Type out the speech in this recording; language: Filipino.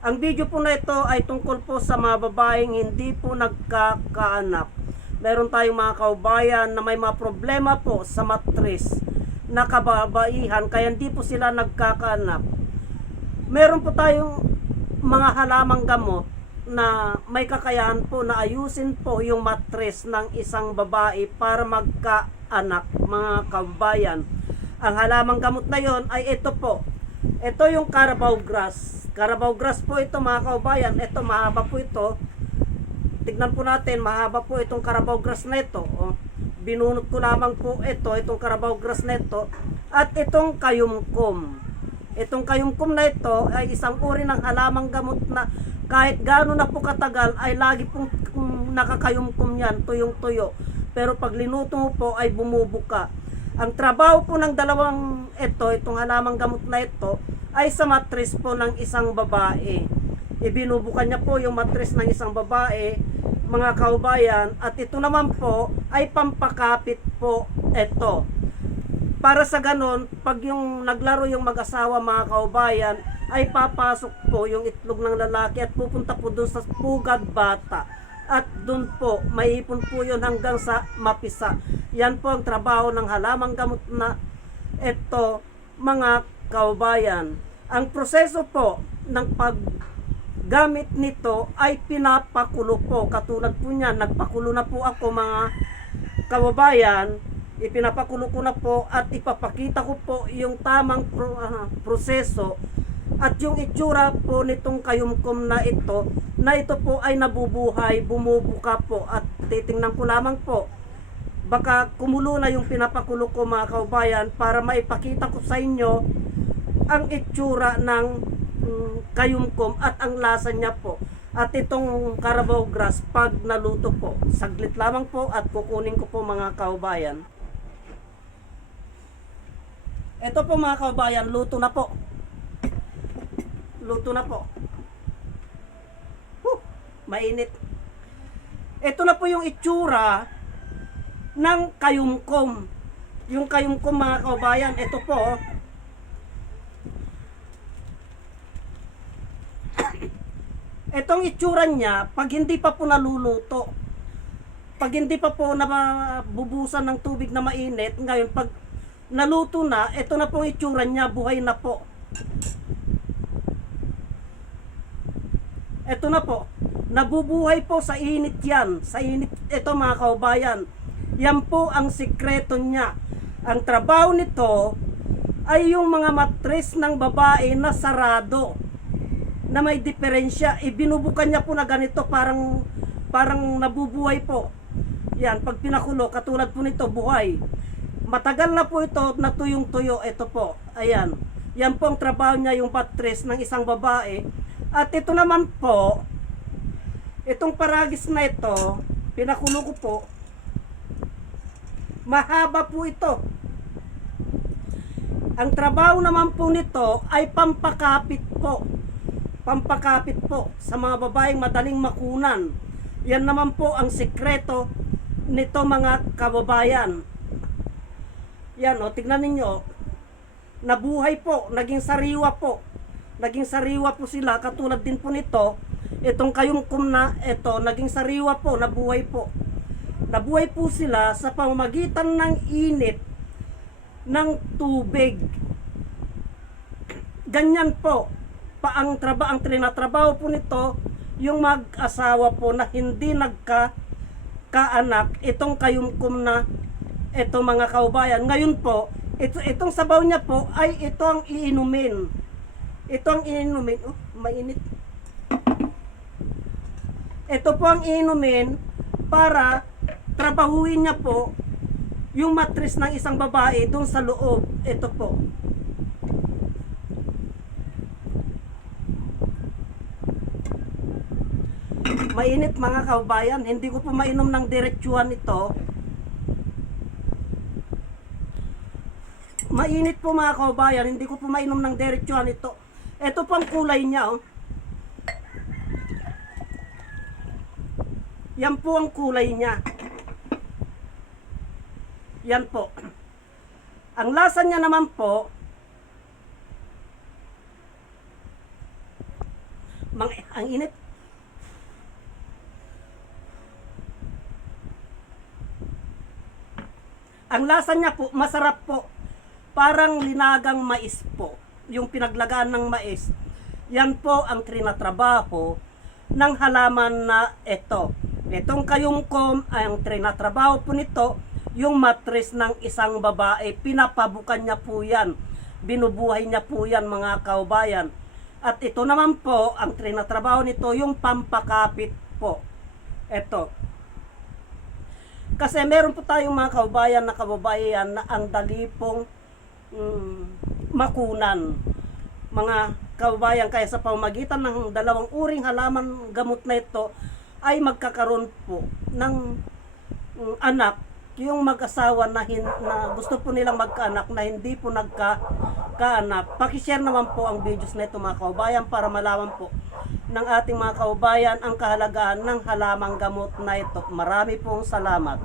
Ang video po na ito ay tungkol po sa mga babaeng hindi po nagkakaanak. Meron tayong mga kaubayan na may mga problema po sa matris na kababaihan kaya hindi po sila nagkakaanak. Meron po tayong mga halamang gamot na may kakayahan po na ayusin po yung matris ng isang babae para magkaanak mga kaubayan. Ang halamang gamot na yon ay ito po. Ito yung Carabao grass. Carabao grass po ito mga kaubayan. Ito mahaba po ito. Tignan po natin, mahaba po itong Carabao grass na ito. O, binunot ko lamang po ito, itong Carabao grass na ito. At itong kayumkum. Itong kayumkum na ito ay isang uri ng halamang gamot na kahit gaano na po katagal ay lagi pong mm, nakakayumkum yan, tuyong tuyo. Pero pag linuto mo po ay bumubuka. Ang trabaho po ng dalawang ito, itong halamang gamot na ito, ay sa matris po ng isang babae. Ibinubukan niya po yung matris ng isang babae, mga kaubayan, at ito naman po ay pampakapit po ito. Para sa ganon, pag yung naglaro yung mag-asawa mga kaubayan, ay papasok po yung itlog ng lalaki at pupunta po doon sa pugad bata. At doon po, maipon po yun hanggang sa mapisa. Yan po ang trabaho ng halamang gamot na ito, mga kaubayan. Ang proseso po ng paggamit nito ay pinapakulo po. Katulad po niyan, nagpakulo na po ako mga kababayan ipinapakulo ko na po at ipapakita ko po yung tamang pro, ah, proseso at yung itsura po nitong kayumkom na ito na ito po ay nabubuhay, bumubuka po. At titingnan ko lamang po baka kumulo na yung pinapakulo ko mga kaubayan para maipakita ko sa inyo ang itsura ng mm, kayumkom at ang lasa niya po. At itong Carabao grass pag naluto po. Saglit lamang po at kukunin ko po mga kaubayan. Ito po mga kaubayan, luto na po. Luto na po. Huh, mainit. Ito na po yung itsura ng kayumkom. Yung kayumkom mga kaubayan, ito po. oh. Itong itsura niya, pag hindi pa po naluluto, pag hindi pa po nabubusan ng tubig na mainit, ngayon pag naluto na, ito na pong itsura niya, buhay na po. Ito na po, nabubuhay po sa init yan, sa init, ito mga kaubayan. Yan po ang sikreto niya. Ang trabaho nito ay yung mga matres ng babae na sarado na may diferensya. Ibinubukan niya po na ganito parang parang nabubuhay po. Yan, pag pinakulo, katulad po nito, buhay. Matagal na po ito na tuyong tuyo. Ito po. Ayan. Yan po ang trabaho niya yung patres ng isang babae. At ito naman po, itong paragis na ito, pinakulo ko po, mahaba po ito. Ang trabaho naman po nito ay pampakapit po. Pampakapit po sa mga babaeng madaling makunan. Yan naman po ang sikreto nito mga kababayan. Yan o, tignan ninyo. Nabuhay po, naging sariwa po. Naging sariwa po sila, katulad din po nito. Itong kayungkum na ito, naging sariwa po, nabuhay po. Nabuhay po sila sa pamamagitan ng init ng tubig. Ganyan po. Pa ang traba ang trinatrabaho po nito yung mag-asawa po na hindi nagka kaanak itong kayumkum na ito mga kaubayan. Ngayon po, ito, itong sabaw niya po ay ito ang iinumin. Ito ang iinumin. Oh, mainit. Ito po ang iinumin para trabahuin niya po yung matris ng isang babae doon sa loob. Ito po. Mainit mga kaubayan. Hindi ko po mainom ng diretsuhan ito. Mainit po mga kaubayan. Hindi ko po mainom ng diretsuhan ito. Ito po kulay niya. Oh. Yan po ang kulay niya. Yan po. Ang lasa niya naman po, Mang, ang init. Ang lasa niya po, masarap po. Parang linagang mais po. Yung pinaglagaan ng mais. Yan po ang trinatrabaho ng halaman na ito. Itong kayungkom, ang trinatrabaho po nito, yung matris ng isang babae. Pinapabukan niya po yan. Binubuhay niya po yan mga kaubayan. At ito naman po, ang trinatrabaho nito, yung pampakapit po. Ito. Kasi meron po tayong mga kaubayan na kababayan na ang dali pong mm, makunan. Mga kababayan, kaya sa pamamagitan ng dalawang uring halaman gamot na ito, ay magkakaroon po ng mm, anak yung mag-asawa na, hin, na gusto po nilang magkaanak na hindi po nagka-kaanak. Pakishare naman po ang videos na ito mga kaubayan para malaman po ng ating mga kaubayan ang kahalagaan ng halamang gamot na ito. Marami pong salamat.